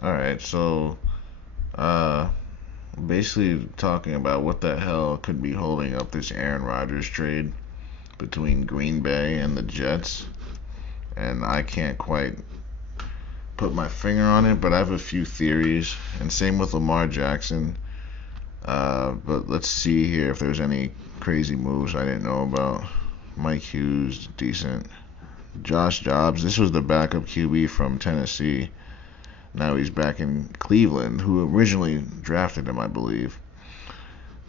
All right, so uh, basically talking about what the hell could be holding up this Aaron Rodgers trade between Green Bay and the Jets, and I can't quite put my finger on it, but I have a few theories, and same with Lamar Jackson. But let's see here if there's any crazy moves I didn't know about. Mike Hughes, decent. Josh Jobs, this was the backup QB from Tennessee. Now he's back in Cleveland, who originally drafted him, I believe.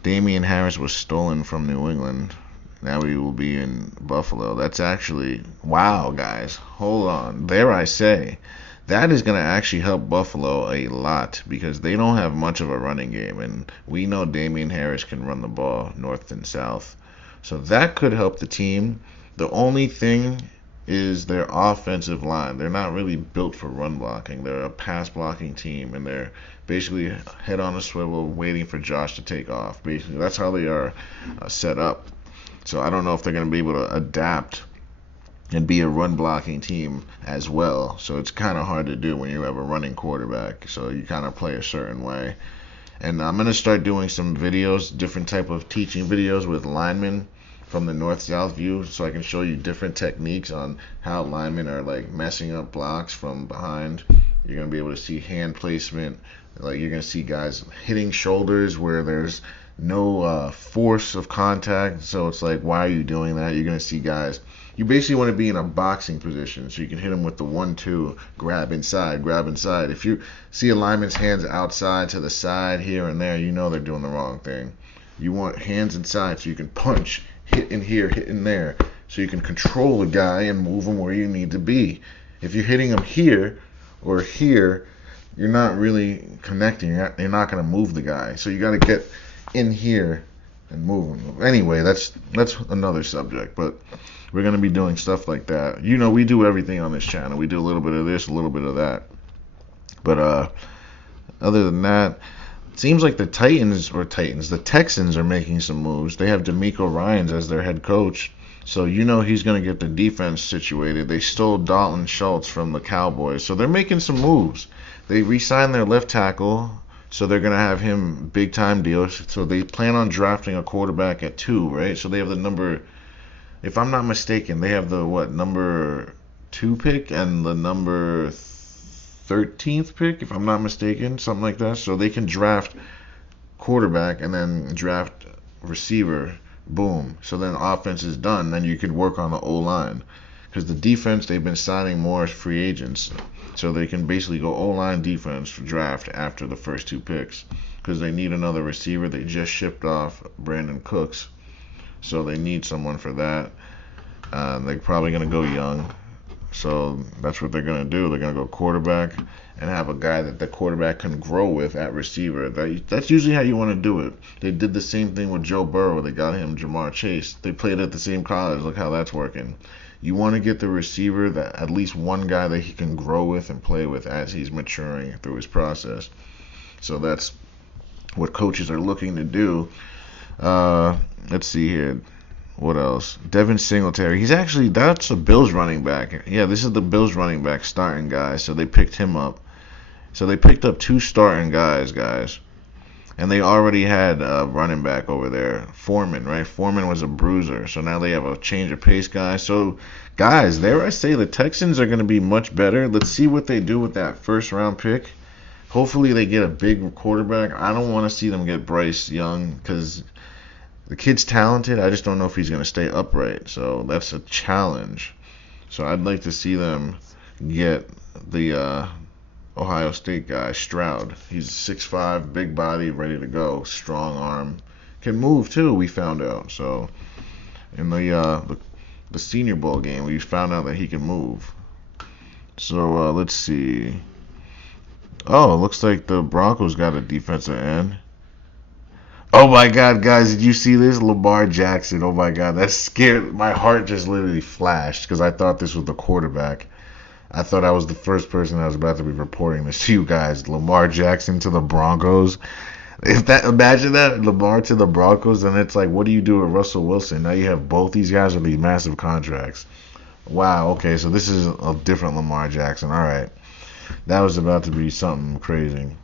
Damian Harris was stolen from New England. Now he will be in Buffalo. That's actually, wow, guys. Hold on. There I say. That is going to actually help Buffalo a lot because they don't have much of a running game. And we know Damian Harris can run the ball north and south. So that could help the team. The only thing is their offensive line. They're not really built for run blocking. They're a pass blocking team, and they're basically head on a swivel waiting for Josh to take off. Basically, that's how they are set up. So I don't know if they're going to be able to adapt and be a run blocking team as well. So it's kind of hard to do when you have a running quarterback. So you kind of play a certain way. And I'm going to start doing some videos, different type of teaching videos with linemen from the north-south view so I can show you different techniques on how linemen are like messing up blocks from behind. You're going to be able to see hand placement. Like you're going to see guys hitting shoulders where there's no force of contact. So it's like, why are you doing that? You're going to see guys. You basically want to be in a boxing position so you can hit them with the 1-2, grab inside, grab inside. If you see a lineman's hands outside to the side here and there, you know they're doing the wrong thing. You want hands inside so you can punch, hit in here, hit in there, so you can control the guy and move him where you need to be. If you're hitting him here or here, you're not really connecting. You're not going to move the guy. So you got to get in here and move him. Anyway, that's another subject, but we're going to be doing stuff like that. You know, we do everything on this channel. We do a little bit of this, a little bit of that. But other than that, it seems like the Texans are making some moves. They have D'Amico Ryans as their head coach. So you know he's going to get the defense situated. They stole Dalton Schultz from the Cowboys. So they're making some moves. They re-signed their left tackle, so they're going to have him big time deal. So they plan on drafting a quarterback at 2, right? So they have the number, if I'm not mistaken, they have the number 2 pick and the number 13th pick, if I'm not mistaken, something like that. So they can draft quarterback and then draft receiver. Boom. So then offense is done. Then you can work on the O line. Because the defense, they've been signing more free agents. So they can basically go O line defense for draft after the first 2 picks. Because they need another receiver. They just shipped off Brandon Cooks. So they need someone for that. They're probably going to go young. So that's what they're going to do. They're going to go quarterback and have a guy that the quarterback can grow with at receiver. That's usually how you want to do it. They did the same thing with Joe Burrow. They got him Jamar Chase. They played at the same college. Look how that's working. You want to get the receiver, that at least one guy that he can grow with and play with as he's maturing through his process. So that's what coaches are looking to do. Let's see here. What else? Devin Singletary. That's a Bills running back. Yeah, this is the Bills running back starting guy. So they picked him up. So they picked up 2 starting guys. And they already had a running back over there, Foreman, right? Foreman was a bruiser. So now they have a change of pace guy. So, guys, there I say the Texans are going to be much better. Let's see what they do with that first round pick. Hopefully they get a big quarterback. I don't want to see them get Bryce Young because the kid's talented. I just don't know if he's going to stay upright. So that's a challenge. So I'd like to see them get the Ohio State guy, Stroud. He's 6'5", big body, ready to go, strong arm. Can move too, we found out. So in the Senior Bowl game, we found out that he can move. So let's see. Oh, it looks like the Broncos got a defensive end. Oh my God, guys, did you see this? Lamar Jackson. Oh my God, that scared. My heart just literally flashed because I thought this was the quarterback. I thought I was the first person that was about to be reporting this to you guys. Lamar Jackson to the Broncos. Imagine that, Lamar to the Broncos, and it's like, what do you do with Russell Wilson? Now you have both these guys with these massive contracts. Wow, okay, so this is a different Lamar Jackson. All right. That was about to be something crazy.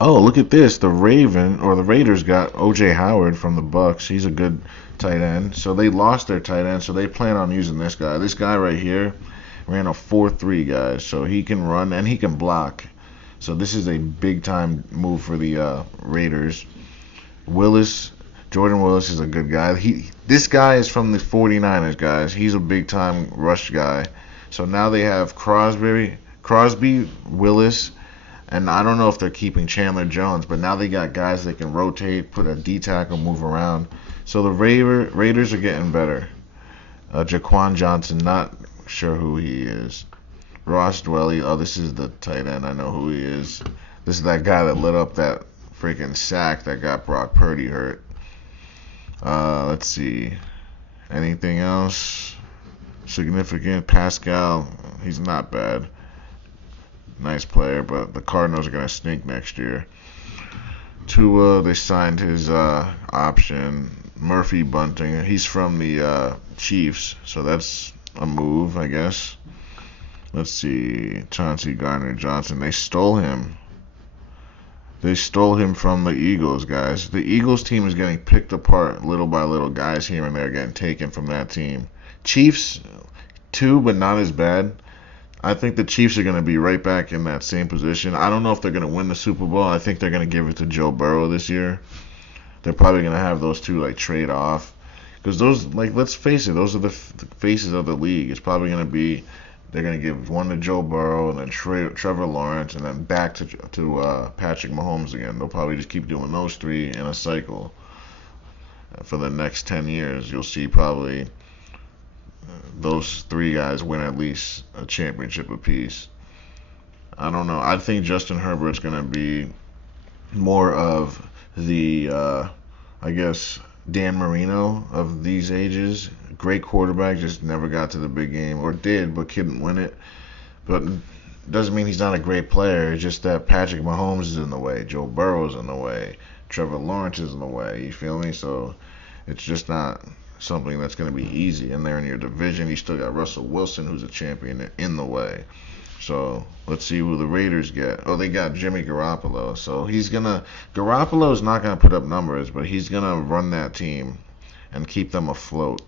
Oh, look at this. The Raiders got OJ Howard from the Bucks. He's a good tight end. So they lost their tight end, so they plan on using this guy. This guy right here ran a 4.3, guys. So he can run and he can block. So this is a big time move for the Raiders. Jordan Willis is a good guy. This guy is from the 49ers, guys. He's a big time rush guy. So now they have Crosby, Willis, and I don't know if they're keeping Chandler Jones, but now they got guys that can rotate, put a D tackle, move around. So the Raiders are getting better. Jaquan Johnson, not sure who he is. Ross Dwelly, oh, this is the tight end. I know who he is. This is that guy that lit up that freaking sack that got Brock Purdy hurt. Let's see. Anything else significant? Pascal, he's not bad. Nice player, but the Cardinals are going to stink next year. Tua, they signed his option. Murphy Bunting, he's from the Chiefs, so that's a move, I guess. Let's see. Chauncey Gardner-Johnson, they stole him. They stole him from the Eagles, guys. The Eagles team is getting picked apart little by little. Guys here and there getting taken from that team. Chiefs, too, but not as bad. I think the Chiefs are going to be right back in that same position. I don't know if they're going to win the Super Bowl. I think they're going to give it to Joe Burrow this year. They're probably going to have those two like trade off. Because those, like, let's face it, those are the faces of the league. It's probably going to be, they're going to give one to Joe Burrow and then Trevor Lawrence and then back to Patrick Mahomes again. They'll probably just keep doing those three in a cycle. For the next 10 years, you'll see probably those three guys win at least a championship apiece. I don't know. I think Justin Herbert's going to be more of the, I guess, Dan Marino of these ages. Great quarterback, just never got to the big game, or did, but couldn't win it. But doesn't mean he's not a great player. It's just that Patrick Mahomes is in the way, Joe Burrow's in the way, Trevor Lawrence is in the way. You feel me? So it's just not something that's going to be easy. And they're in your division. You still got Russell Wilson, who's a champion, in the way. So let's see who the Raiders get. Oh, they got Jimmy Garoppolo. So Garoppolo's not going to put up numbers, but he's going to run that team and keep them afloat.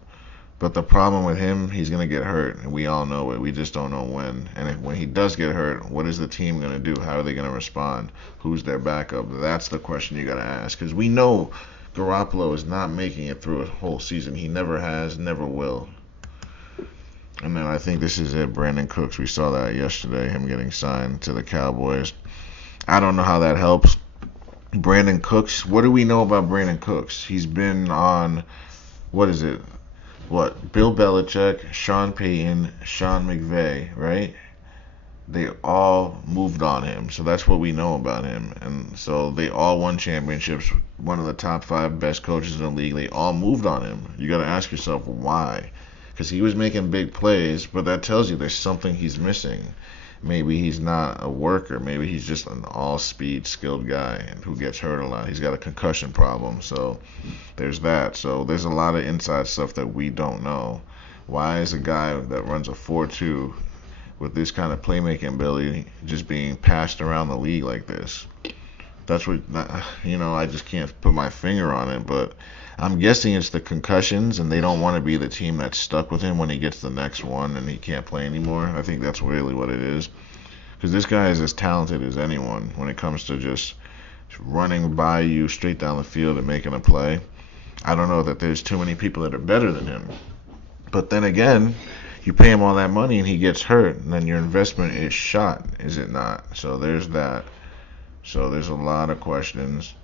But the problem with him, he's going to get hurt, and we all know it. We just don't know when. And when he does get hurt, what is the team going to do? How are they going to respond? Who's their backup? That's the question you got to ask, because we know Garoppolo is not making it through a whole season. He never has, never will. And then I think this is it, Brandon Cooks. We saw that yesterday, him getting signed to the Cowboys. I don't know how that helps. Brandon Cooks, what do we know about Brandon Cooks? He's been on, what is it? Bill Belichick, Sean Payton, Sean McVay, right? They all moved on him. So that's what we know about him. And so they all won championships. One of the top 5 best coaches in the league. They all moved on him. You got to ask yourself why. Because he was making big plays, but that tells you there's something he's missing. Maybe he's not a worker. Maybe he's just an all-speed, skilled guy who gets hurt a lot. He's got a concussion problem, so there's that. So there's a lot of inside stuff that we don't know. Why is a guy that runs a 4.2 with this kind of playmaking ability just being passed around the league like this? That's what, I just can't put my finger on it, but I'm guessing it's the concussions, and they don't want to be the team that's stuck with him when he gets the next one and he can't play anymore. I think that's really what it is. Because this guy is as talented as anyone when it comes to just running by you straight down the field and making a play. I don't know that there's too many people that are better than him. But then again, you pay him all that money and he gets hurt, and then your investment is shot, is it not? So there's that. So there's a lot of questions.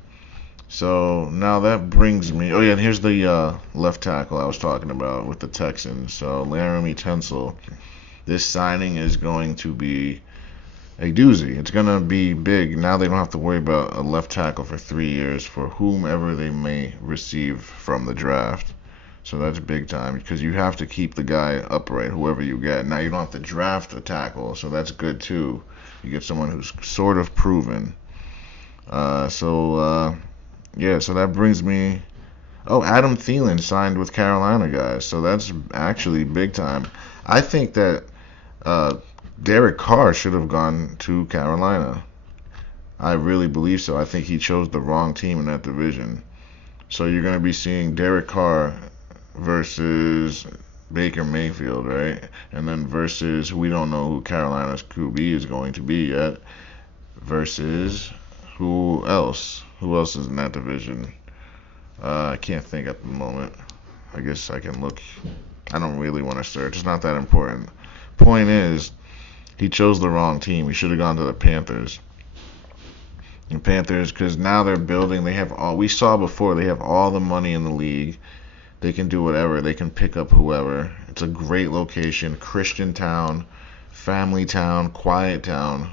So now that brings me, and here's the left tackle I was talking about with the Texans. So Laramie Tunsil, this signing is going to be a doozy. It's going to be big. Now they don't have to worry about a left tackle for 3 years for whomever they may receive from the draft. So that's big time, because you have to keep the guy upright, whoever you get. Now you don't have to draft a tackle, so that's good too. You get someone who's sort of proven. So that brings me. Oh, Adam Thielen signed with Carolina, guys. So that's actually big time. I think that Derek Carr should have gone to Carolina. I really believe so. I think he chose the wrong team in that division. So you're going to be seeing Derek Carr versus Baker Mayfield, right? And then versus we don't know who Carolina's QB is going to be yet. Versus who else? Who else is in that division? I can't think at the moment. I guess I can look. I don't really want to search. It's not that important. Point is, he chose the wrong team. He should have gone to the Panthers. The Panthers, because now they're building. They have all. We saw before. They have all the money in the league. They can do whatever. They can pick up whoever. It's a great location. Christian town, family town, quiet town.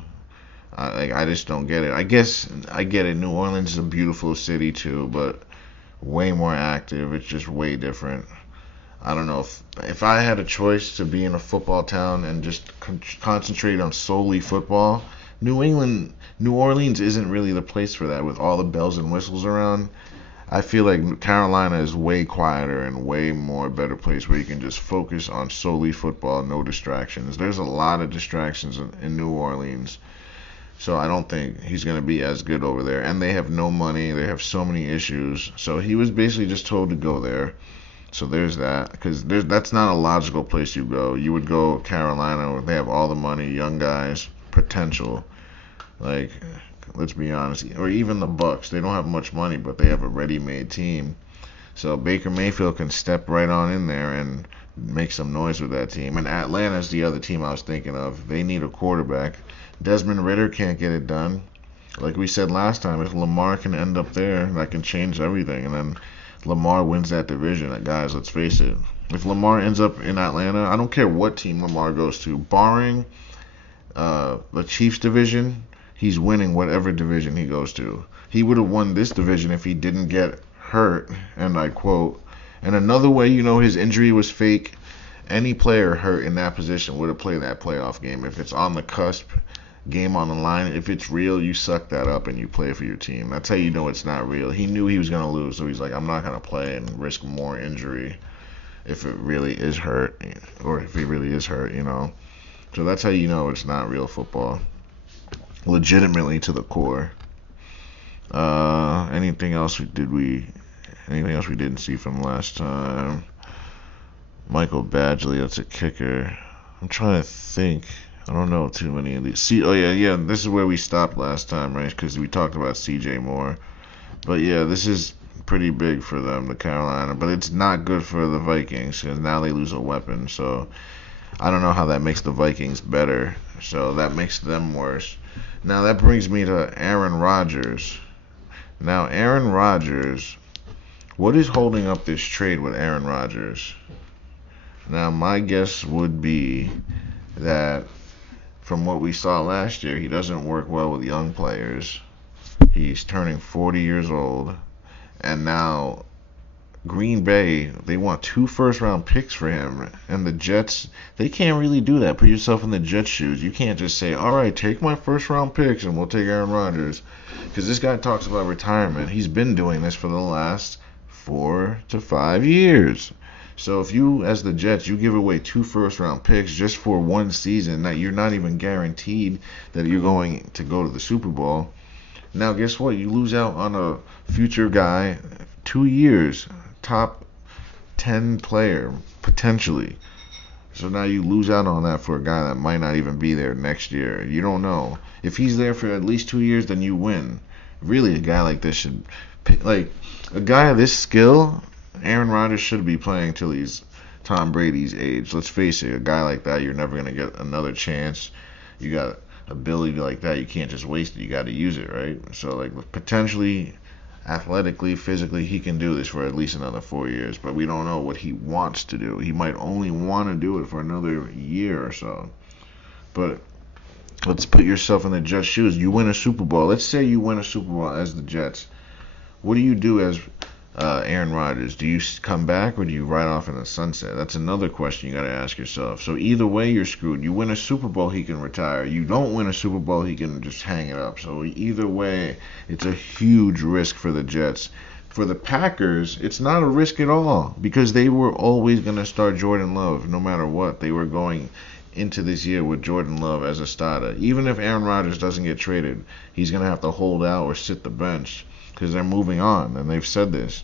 I just don't get it. I guess I get it. New Orleans is a beautiful city too, but way more active. It's just way different. I don't know if I had a choice to be in a football town and just concentrate on solely football. New Orleans isn't really the place for that with all the bells and whistles around. I feel like Carolina is way quieter and way more better place where you can just focus on solely football, no distractions. There's a lot of distractions in New Orleans. So I don't think he's going to be as good over there. And they have no money. They have so many issues. So he was basically just told to go there. So there's that. Because that's not a logical place you go. You would go Carolina where they have all the money, young guys, potential. Like, let's be honest. Or even the Bucks. They don't have much money, but they have a ready-made team. So Baker Mayfield can step right on in there and make some noise with that team. And Atlanta's the other team I was thinking of. They need a quarterback. Desmond Ridder can't get it done. Like we said last time, if Lamar can end up there, that can change everything. And then Lamar wins that division. Guys, let's face it. If Lamar ends up in Atlanta, I don't care what team Lamar goes to, barring the Chiefs division, he's winning whatever division he goes to. He would have won this division if he didn't get hurt, and I quote, and another way you know his injury was fake, any player hurt in that position would have played that playoff game. If it's on the cusp, game on the line, if it's real, you suck that up and you play for your team. That's how you know it's not real. He knew he was going to lose, so he's like, I'm not going to play and risk more injury if it really is hurt, or if he really is hurt, you know. So that's how you know it's not real football. Legitimately to the core. Anything else we didn't see from last time? Michael Badgley, that's a kicker. I'm trying to think. I don't know too many of these. Yeah. This is where we stopped last time, right? Because we talked about C.J. Moore. But yeah, this is pretty big for them, the Carolina. But it's not good for the Vikings because now they lose a weapon. So I don't know how that makes the Vikings better. So that makes them worse. Now that brings me to Aaron Rodgers. Now Aaron Rodgers, what is holding up this trade with Aaron Rodgers? Now my guess would be that from what we saw last year, he doesn't work well with young players. He's turning 40 years old, and now Green Bay, they want 2 first-round picks for him, and the Jets, they can't really do that. Put yourself in the Jets' shoes. You can't just say, all right, take my first-round picks, and we'll take Aaron Rodgers, because this guy talks about retirement. He's been doing this for the last 4 to 5 years. So if you, as the Jets, you give away 2 first-round picks just for one season, that you're not even guaranteed that you're going to go to the Super Bowl. Now, guess what? You lose out on a future guy, 2 years, top 10 player, potentially. So now you lose out on that for a guy that might not even be there next year. You don't know. If he's there for at least 2 years, then you win. Really, a guy like this should, like, a guy of this skill, Aaron Rodgers should be playing till he's Tom Brady's age. Let's face it, a guy like that, you're never going to get another chance. You got ability like that, you can't just waste it. You got to use it, right? So, like, potentially, athletically, physically, he can do this for at least another 4 years. But we don't know what he wants to do. He might only want to do it for another year or so. But let's put yourself in the Jets' shoes. You win a Super Bowl. Let's say you win a Super Bowl as the Jets. What do you do as Aaron Rodgers? Do you come back or do you ride off in the sunset? That's another question you got to ask yourself. So either way, you're screwed. You win a Super Bowl, he can retire. You don't win a Super Bowl, he can just hang it up. So either way, it's a huge risk for the Jets. For the Packers, it's not a risk at all because they were always going to start Jordan Love no matter what. They were going into this year with Jordan Love as a starter. Even if Aaron Rodgers doesn't get traded, he's going to have to hold out or sit the bench because they're moving on, and they've said this.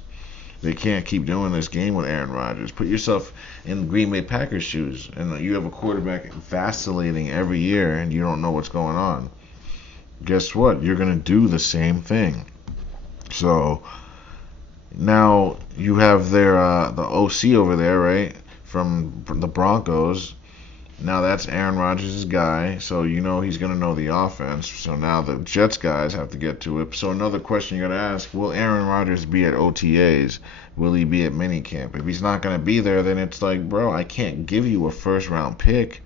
They can't keep doing this game with Aaron Rodgers. Put yourself in Green Bay Packers shoes, and you have a quarterback vacillating every year, and you don't know what's going on. Guess what? You're going to do the same thing. So now you have their the OC over there, right, from the Broncos. Now that's Aaron Rodgers' guy, so you know he's going to know the offense. So now the Jets guys have to get to it. So another question you got to ask, will Aaron Rodgers be at OTAs? Will he be at minicamp? If he's not going to be there, then it's like, bro, I can't give you a first-round pick.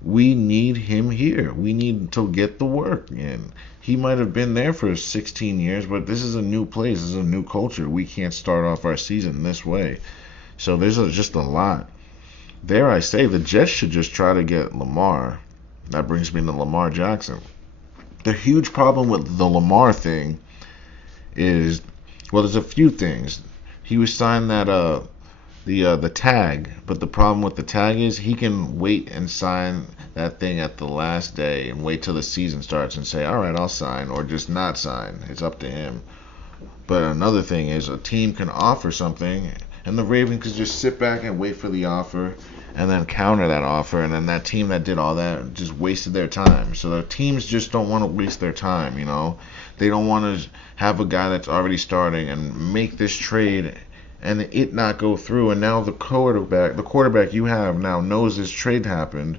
We need him here. We need to get the work in. He might have been there for 16 years, but this is a new place. This is a new culture. We can't start off our season this way. So there's just a lot. Dare I say, the Jets should just try to get Lamar. That brings me to Lamar Jackson. The huge problem with the Lamar thing is, well, there's a few things. He was signed that the tag, but the problem with the tag is he can wait and sign that thing at the last day and wait till the season starts and say, all right, I'll sign, or just not sign. It's up to him. But another thing is a team can offer something, and the Ravens could just sit back and wait for the offer and then counter that offer, and then that team that did all that just wasted their time. So the teams just don't want to waste their time, you know. They don't want to have a guy that's already starting and make this trade and it not go through, and now the quarterback you have now knows this trade happened,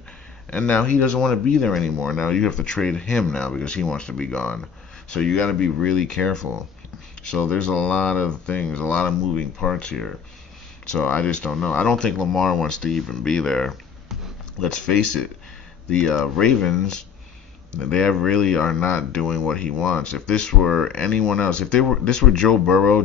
and now he doesn't want to be there anymore. Now you have to trade him now because he wants to be gone. So you got to be really careful. So there's a lot of things, a lot of moving parts here. So I just don't know. I don't think Lamar wants to even be there. Let's face it, the Ravens, they really are not doing what he wants. If this were anyone else, if this were Joe Burrow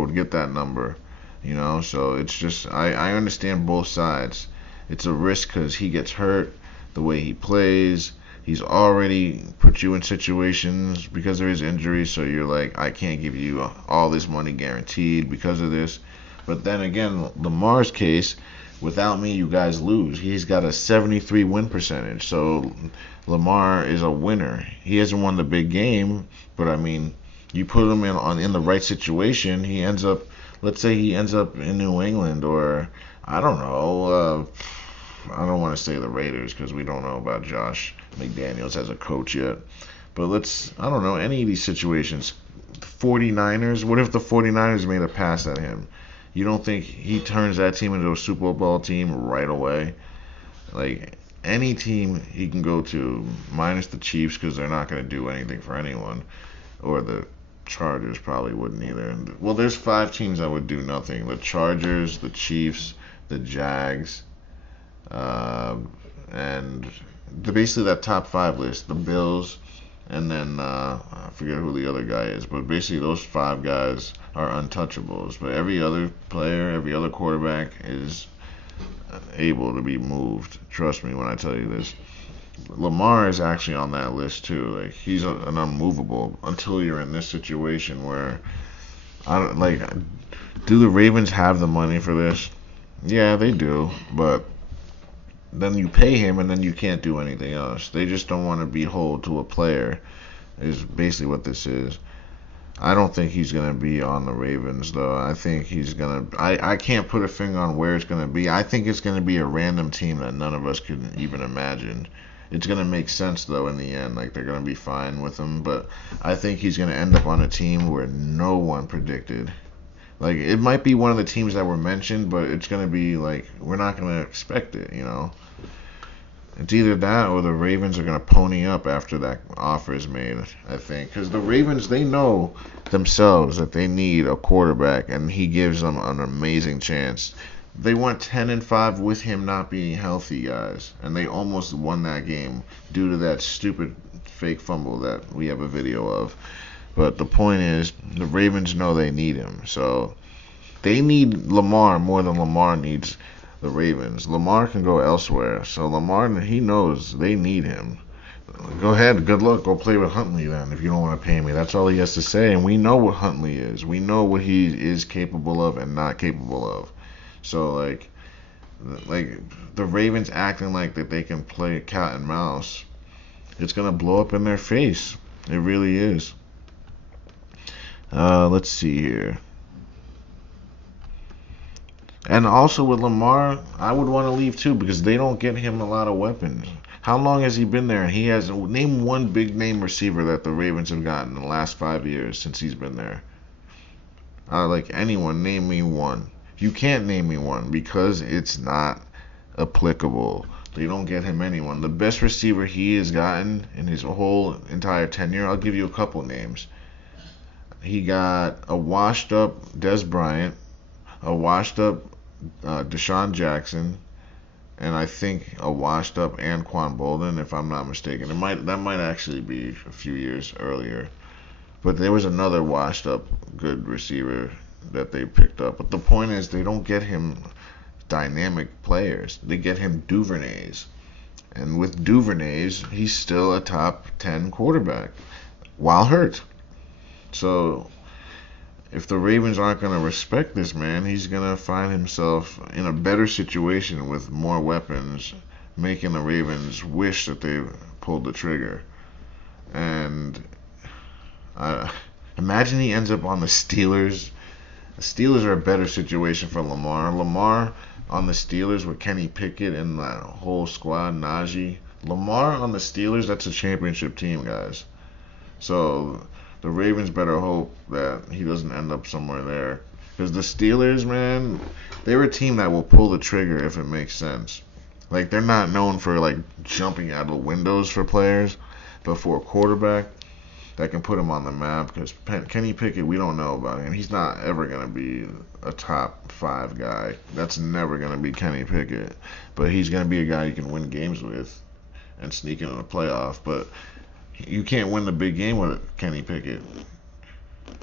would get that number. You know, so it's just, I understand both sides. It's a risk because he gets hurt, the way he plays. He's already put you in situations because of his injuries, so you're like, I can't give you all this money guaranteed because of this. But then again, Lamar's case, without me, you guys lose. He's got a 73 win percentage, so Lamar is a winner. He hasn't won the big game, but I mean, you put him in the right situation, he ends up, let's say he ends up in New England, or I don't know, I don't want to say the Raiders because we don't know about Josh McDaniels as a coach yet. But I don't know, any of these situations. 49ers, what if the 49ers made a pass at him? You don't think he turns that team into a Super Bowl team right away? Like, any team he can go to, minus the Chiefs because they're not going to do anything for anyone, or the Chargers probably wouldn't either. Well, there's 5 teams that would do nothing. The Chargers, the Chiefs, the Jags, and basically that top 5 list, the Bills, and then I forget who the other guy is, but basically those 5 guys are untouchables. But every other player, every other quarterback is able to be moved. Trust me when I tell you this. Lamar is actually on that list too. Like, he's an unmovable until you're in this situation where do the Ravens have the money for this? Yeah, they do, but then you pay him and then you can't do anything else. They just don't want to be hold to a player, is basically what this is. I don't think he's going to be on the Ravens, though. I think he's going to... I can't put a finger on where it's going to be. I think it's going to be a random team that none of us could even imagine. It's going to make sense, though, in the end. Like, they're going to be fine with him. But I think he's going to end up on a team where no one predicted. Like, it might be one of the teams that were mentioned, but it's going to be, like, we're not going to expect it, you know? It's either that or the Ravens are going to pony up after that offer is made, I think. Because the Ravens, they know themselves that they need a quarterback, and he gives them an amazing chance. They went 10-5 with him not being healthy, guys. And they almost won that game due to that stupid fake fumble that we have a video of. But the point is, the Ravens know they need him. So they need Lamar more than Lamar needs the Ravens. Lamar can go elsewhere. So Lamar, he knows they need him. Go ahead, good luck. Go play with Huntley then if you don't want to pay me. That's all he has to say. And we know what Huntley is. We know what he is capable of and not capable of. So, like, Like the Ravens acting like that they can play cat and mouse. It's gonna blow up in their face. It really is. Let's see here. And also with Lamar, I would want to leave too because they don't get him a lot of weapons. How long has he been there? And he has name one big name receiver that the Ravens have gotten in the last 5 years since he's been there. Like anyone, name me one. You can't name me one because it's not applicable. They don't get him anyone. The best receiver he has gotten in his whole entire tenure, I'll give you a couple names. He got a washed up Des Bryant, a washed up Deshaun Jackson, and I think a washed up Anquan Bolden, if I'm not mistaken. That might actually be a few years earlier. But there was another washed up good receiver that they picked up. But the point is they don't get him dynamic players. They get him Duvernays. And with Duvernays, he's still a top 10 quarterback while hurt. So if the Ravens aren't going to respect this man, he's going to find himself in a better situation with more weapons, making the Ravens wish that they pulled the trigger. And imagine he ends up on the Steelers. The Steelers are a better situation for Lamar. Lamar on the Steelers with Kenny Pickett and that whole squad, Najee. Lamar on the Steelers, that's a championship team, guys. So the Ravens better hope that he doesn't end up somewhere there. Because the Steelers, man, they're a team that will pull the trigger if it makes sense. Like, they're not known for, like, jumping out of windows for players, but for a quarterback that can put him on the map. Because Kenny Pickett, we don't know about him. He's not ever going to be a top 5 guy. That's never going to be Kenny Pickett. But he's going to be a guy you can win games with and sneak into the playoff. But you can't win the big game with Kenny Pickett.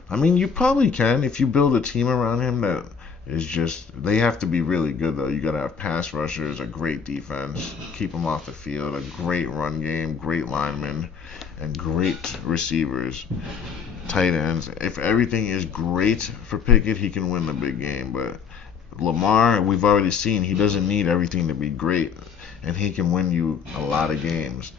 I mean, you probably can if you build a team around him that is just. They have to be really good, though. You got to have pass rushers, a great defense, keep them off the field, a great run game, great linemen, and great receivers, tight ends. If everything is great for Pickett, he can win the big game. But Lamar, we've already seen, he doesn't need everything to be great, and he can win you a lot of games.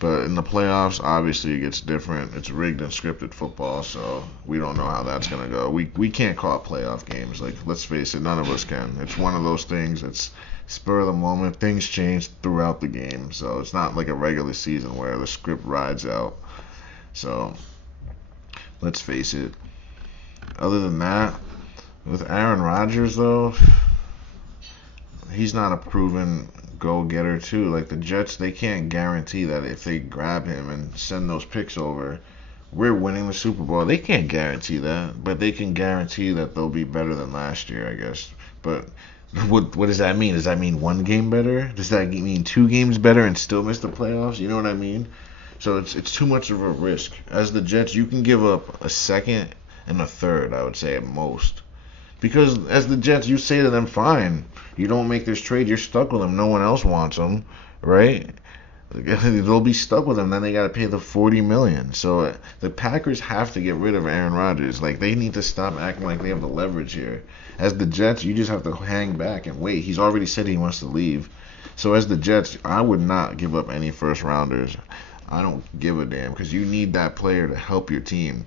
But in the playoffs, obviously it gets different. It's rigged and scripted football, so we don't know how that's going to go. We can't call playoff games. Like, let's face it, none of us can. It's one of those things that's spur of the moment. Things change throughout the game, so it's not like a regular season where the script rides out. So let's face it. Other than that, with Aaron Rodgers, though, he's not a proven go-getter too. Like the Jets, they can't guarantee that if they grab him and send those picks over, we're winning the Super Bowl. They can't guarantee that, but they can guarantee that they'll be better than last year, I guess. But what does that mean? Does that mean one game better? Does that mean 2 games better and still miss the playoffs? You know what I mean? So it's too much of a risk. As the Jets, you can give up a second and a third, I would say, at most. Because as the Jets, you say to them, fine, you don't make this trade, you're stuck with them. No one else wants them, right? They'll be stuck with him. Then they got to pay the $40 million. So the Packers have to get rid of Aaron Rodgers. Like, they need to stop acting like they have the leverage here. As the Jets, you just have to hang back and wait. He's already said he wants to leave. So as the Jets, I would not give up any first rounders. I don't give a damn because you need that player to help your team.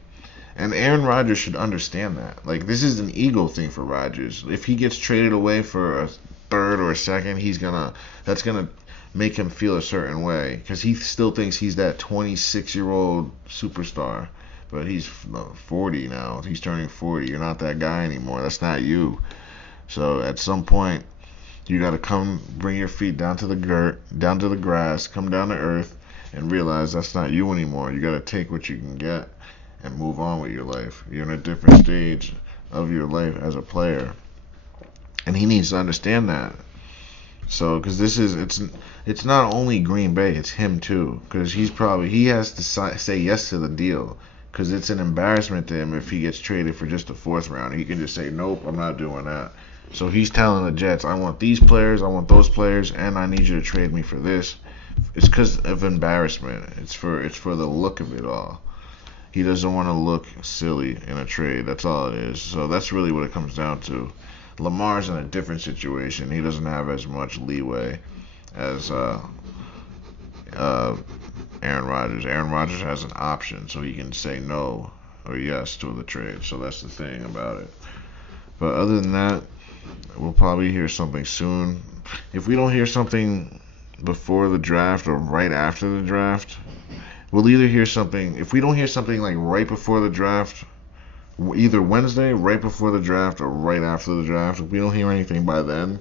And Aaron Rodgers should understand that. Like, this is an ego thing for Rodgers. If he gets traded away for a third or a second, that's gonna make him feel a certain way because he still thinks he's that 26-year-old superstar. But he's 40 now. He's turning 40. You're not that guy anymore. That's not you. So at some point, you got to come bring your feet down to the down to the grass, come down to earth, and realize that's not you anymore. You got to take what you can get and move on with your life. You're in a different stage of your life as a player. And he needs to understand that. So, because it's not only Green Bay, it's him too. Because he has to say yes to the deal. Because it's an embarrassment to him if he gets traded for just a 4th round. He can just say, nope, I'm not doing that. So he's telling the Jets, I want these players, I want those players, and I need you to trade me for this. It's because of embarrassment. It's for the look of it all. He doesn't want to look silly in a trade. That's all it is. So that's really what it comes down to. Lamar's in a different situation. He doesn't have as much leeway as uh, Aaron Rodgers. Aaron Rodgers has an option, so he can say no or yes to the trade. So that's the thing about it. But other than that, we'll probably hear something soon. If we don't hear something before the draft or right after the draft, we'll either hear something. If we don't hear something like right before the draft, either Wednesday, right before the draft, or right after the draft, if we don't hear anything by then,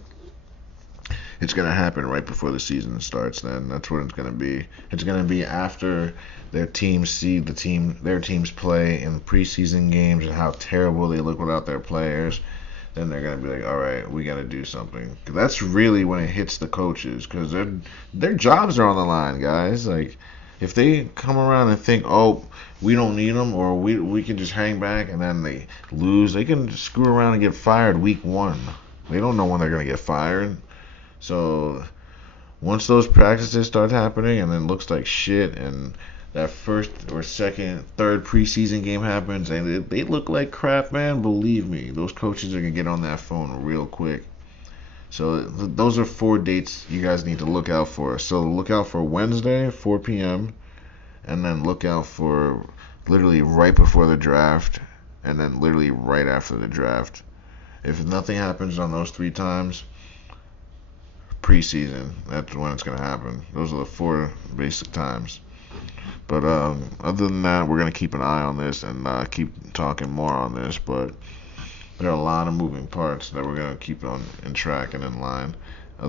it's going to happen right before the season starts. Then that's what it's going to be. It's going to be after their teams see their teams play in preseason games and how terrible they look without their players. Then they're going to be like, all right, we got to do something. That's really when it hits the coaches, because their jobs are on the line, guys. Like, if they come around and think, oh, we don't need them, or we can just hang back, and then they lose, they can screw around and get fired week 1. They don't know when they're going to get fired. So once those practices start happening and then looks like shit, and that first or second, third preseason game happens and they look like crap, man, believe me, those coaches are going to get on that phone real quick. So those are 4 dates you guys need to look out for. So look out for Wednesday, 4 p.m., and then look out for literally right before the draft, and then literally right after the draft. If nothing happens on those 3 times, preseason, that's when it's going to happen. Those are the 4 basic times. But other than that, we're going to keep an eye on this and keep talking more on this. But there are a lot of moving parts that we're going to keep on in track and in line.